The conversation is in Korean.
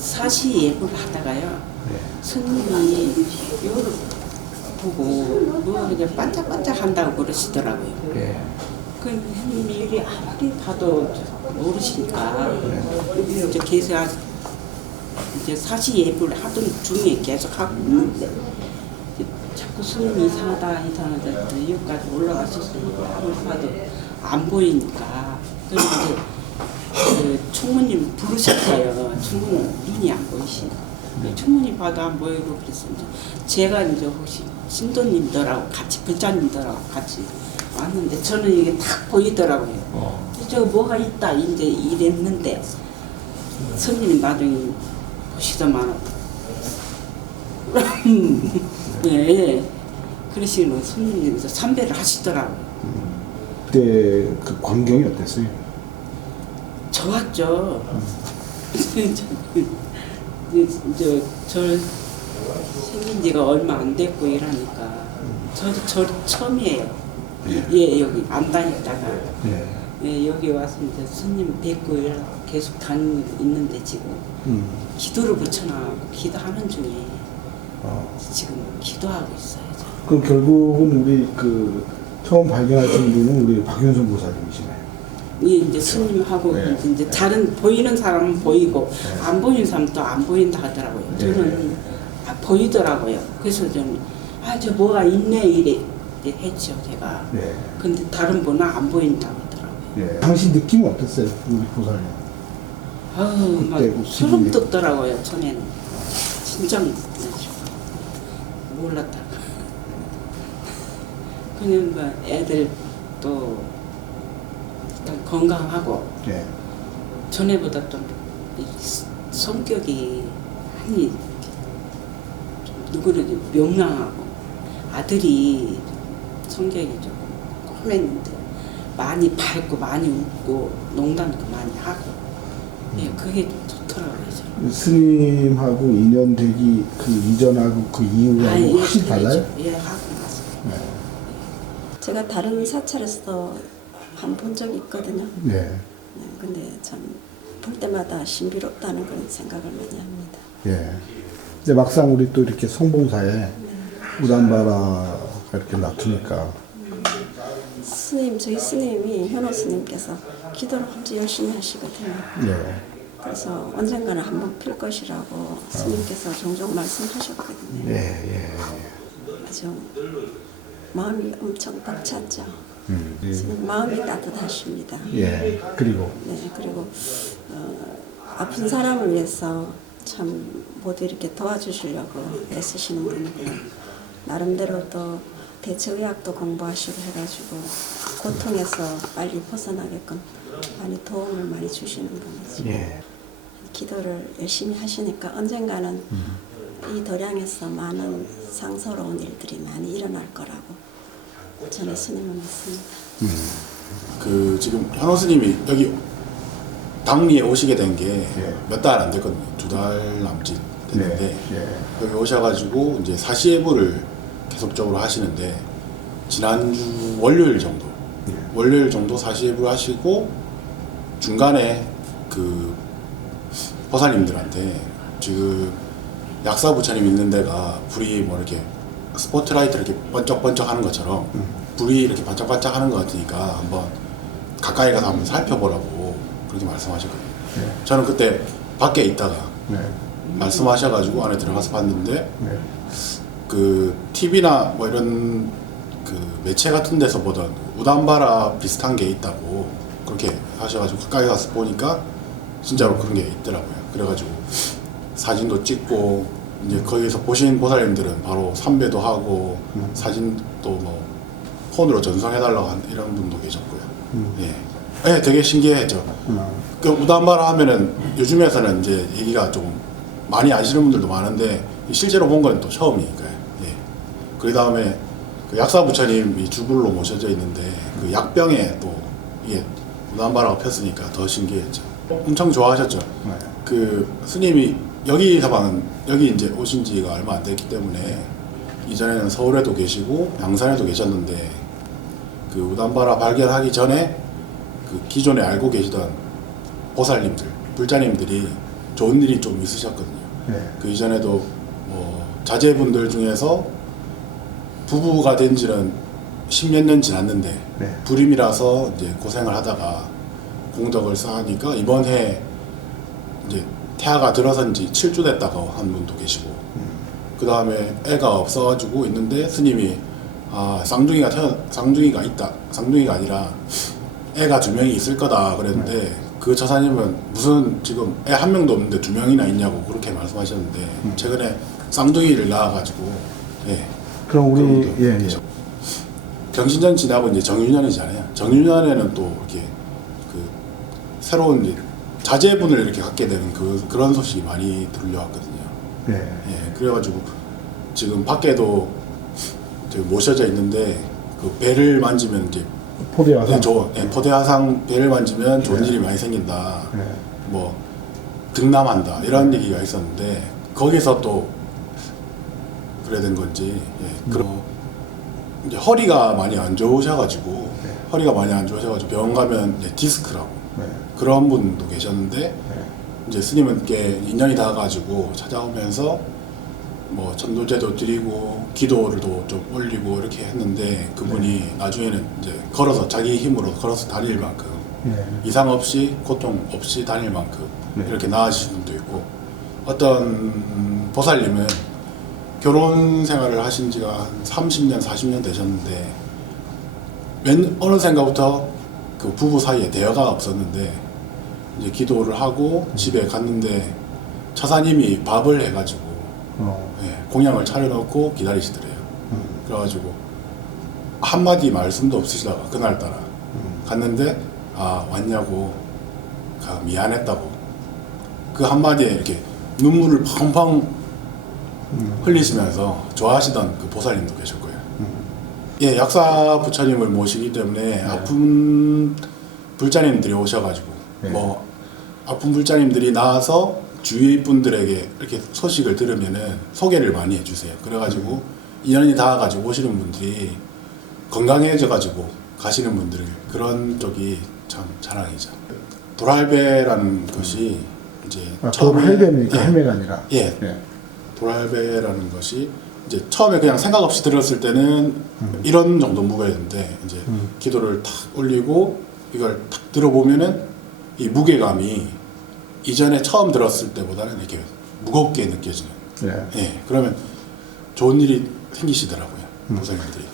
사시 예불 하다가요. 네. 스님이 요를 보고 뭐 이렇게 반짝반짝 한다고 그러시더라고요. 예. 그 스님이 이리 아무리 봐도 모르시니까 이제 계속 하- 이제 사시 예불 하던 중에 계속 하고 있는데 자꾸 스님이 이상하다 이상하다 여기까지 올라가셨으니까 아무리 봐도 안 보이니까 그래서 이제 그 총무님 부르셨어요. 총무는 눈이 안 보이시고 총무님 봐도 안 보이고 이제 제가 이제 혹시 신도님들하고 같이 불자님들하고 같이 왔는데 저는 이게 딱 보이더라고요. 어. 저 뭐가 있다 이제 이랬는데 손님이 나중에 보시더만 네 그러시는 손님들이 삼배를 하시더라고요. 그때 그 광경이 어땠어요? 좋았죠. 저, 저 생긴 지가 얼마 안 됐고 이러니까 저도 저 처음이에요. 예, 여기 안 다녔다가 예. 예, 여기 와서 이제 스님 뵙고 계속 다니고 있는데 지금 음. 기도를 붙여놔고 기도하는 중에 어. 지금 기도하고 있어요. 저. 그럼 결국은 우리 그 처음 발견하신 분은 우리 박윤선 보살님이시네요. 이 이제 스님하고 네. 이제 다른 보이는 사람은 보이고 네. 안 보이는 사람은 또 안 보인다 하더라고요. 저는 아, 보이더라고요. 그래서 좀 아 저 뭐가 있네 이래 이제 했죠 제가. 네. 근데 다른 분은 안 보인다고 하더라고요. 예. 당시 느낌은 어땠어요, 우리 보살님? 아우 막 그때 그 소름 돋더라고요 처음에는. 진짜 몰랐다가. 그냥 뭐 애들 또 일단 건강하고 예. 전에보다 좀이 성격이 많이 좀 누구를 좀 명랑하고 아들이 성격이 좀 꼼했는데 많이 밝고 많이 웃고 농담도 많이 하고 예 그게 좀 좋더라고요. 스님하고 인연되기 그 이전하고 그 이후하고 아, 예, 확실히 달라요? 예 하고 나서 네. 제가 다른 사찰에서도 한본 적이 있거든요. 네. 네, 근데 참 볼 때마다 신비롭다는 그런 생각을 많이 합니다. 예. 근데 막상 우리 또 이렇게 성봉사에 우담바라가 이렇게 놔두니까 스님, 저희 스님이 현호 스님께서 기도를 아주 열심히 하시거든요. 예. 그래서 언젠가는 한번 필 것이라고 스님께서 종종 말씀하셨거든요. 예, 예. 아주 마음이 엄청 벅찼죠. 음, 예. 마음이 따뜻하십니다. 예. 그리고 네, 그리고 어, 아픈 사람을 위해서 참 모두 이렇게 도와주시려고 애쓰시는 분이고 나름대로 또 대처의학도 공부하시고 해가지고 고통에서 빨리 벗어나게끔 많이 도움을 많이 주시는 분이죠. 예. 기도를 열심히 하시니까 언젠가는 이 도량에서 많은 상서로운 일들이 많이 일어날 거라고 저는 스님을 믿습니다. 그 지금 현호 스님이 여기 당리에 오시게 된 게 예. 몇 달 안 됐거든요. 두 달 남짓 됐는데 네. 예. 여기 오셔가지고 이제 사시예불을 계속적으로 하시는데 지난주 월요일 정도 예. 월요일 정도 사시예불 하시고 중간에 그 보살님들한테 지금 약사 부처님 있는 데가 불이 뭐 이렇게 스포트라이트 이렇게 번쩍번쩍 하는 것처럼 불이 이렇게 반짝반짝 하는 것 같으니까 한번 가까이 가서 한번 살펴보라고 그렇게 말씀하셨거든요. 네. 저는 그때 밖에 있다가 네. 말씀하셔가지고 안에 들어가서 봤는데 네. 그 TV나 뭐 이런 그 매체 같은 데서 보던 우담바라 비슷한 게 있다고 그렇게 하셔가지고 가까이 가서 보니까 진짜로 그런 게 있더라고요. 그래가지고 사진도 찍고 이제 거기서 보신 보살님들은 바로 삼배도 하고 사진도 뭐 폰으로 전송해달라고 한 이런 분도 계셨고요. 예. 예, 되게 신기했죠. 음. 그 우담바라 하면은 요즘에서는 이제 얘기가 좀 많이 아시는 분들도 많은데 실제로 본 건 또 처음이니까요. 예. 그 다음에 그 약사 부처님이 주불로 모셔져 있는데 그 약병에 또 이게 우담바라가 폈으니까 더 신기했죠. 엄청 좋아하셨죠. 네. 그 스님이 여기 사방은 여기 이제 오신 지가 얼마 안 됐기 때문에 이전에는 서울에도 계시고 양산에도 계셨는데 그 우담바라 발견하기 전에 그 기존에 알고 계시던 보살님들, 불자님들이 좋은 일이 좀 있으셨거든요. 네. 그 이전에도 뭐 자제분들 중에서 부부가 된 지는 십몇 년 지났는데 네. 불임이라서 이제 고생을 하다가 공덕을 쌓으니까 이번 해 이제 태아가 들어선 지 7주 됐다고 한 분도 계시고 그 다음에 애가 없어가지고 있는데 스님이 아 쌍둥이가 태어 쌍둥이가 있다 쌍둥이가 아니라 애가 두 명이 있을 거다 그랬는데 그 처사님은 무슨 지금 애 한 명도 없는데 두 명이나 있냐고 그렇게 말씀하셨는데 최근에 쌍둥이를 낳아가지고 예 그럼 우리 그분도 예, 예. 계셨고. 경신전 지나고 이제 정유년이잖아요. 정유년에는 또 이렇게 그 새로운 이제 자제분을 이렇게 갖게 되는 그 그런 소식이 많이 들려왔거든요. 예. 예, 그래가지고 지금 밖에도 저기 모셔져 있는데 그 배를 만지면 이제 포대와서 네, 저 예, 포대화상 배를 만지면 좋은 네. 일이 많이 생긴다. 예. 뭐 등남한다 이런 얘기가 있었는데 거기서 또 그래 된 건지 예, 그럼 이제 허리가 많이 안 좋으셔가지고 네. 허리가 많이 안 좋으셔가지고 병원 가면 이제 디스크라고 네. 그런 분도 계셨는데 네. 이제 스님께 인연이 닿아가지고 찾아오면서 뭐 천도제도 드리고 기도를도 좀 올리고 이렇게 했는데 그분이 나중에는 이제 걸어서 자기 힘으로 걸어서 다닐 만큼 예. 이상 없이 고통 없이 다닐 만큼 네. 이렇게 나아지신 분도 있고 어떤 보살님은 결혼 생활을 하신 지가 한 30년 40년 되셨는데 웬 어느 생각부터 그 부부 사이에 대화가 없었는데 이제 기도를 하고 집에 갔는데 처사님이 밥을 해가지고 어. 예, 공양을 차려놓고 기다리시더래요. 음. 그래가지고 한마디 말씀도 없으시다가 그날따라 음. 갔는데 아 왔냐고 가 미안했다고 그 한마디에 이렇게 눈물을 펑펑 음. 흘리시면서 좋아하시던 그 보살님도 거예요. 예, 약사 부처님을 모시기 때문에 아픈 불자님들이 오셔가지고 네. 뭐 아픈 불자님들이 나와서 주위 분들에게 이렇게 소식을 들으면은 소개를 많이 해주세요. 그래가지고 인연이 닿아가지고 오시는 분들이 건강해져가지고 가시는 분들 그런 쪽이 참 자랑이죠. 도랄배라는 것이 이제 아, 돌할배니까 예, 할매가 아니라. 예. 예. 도랄배라는 것이 이제 처음에 그냥 생각 없이 들었을 때는 이런 정도 무게였는데 이제 음. 기도를 탁 올리고 이걸 탁 들어보면은 이 무게감이 이전에 처음 들었을 때보다는 이렇게 무겁게 느껴지는. 예. 예. 그러면 좋은 일이 생기시더라고요. 보살님들이.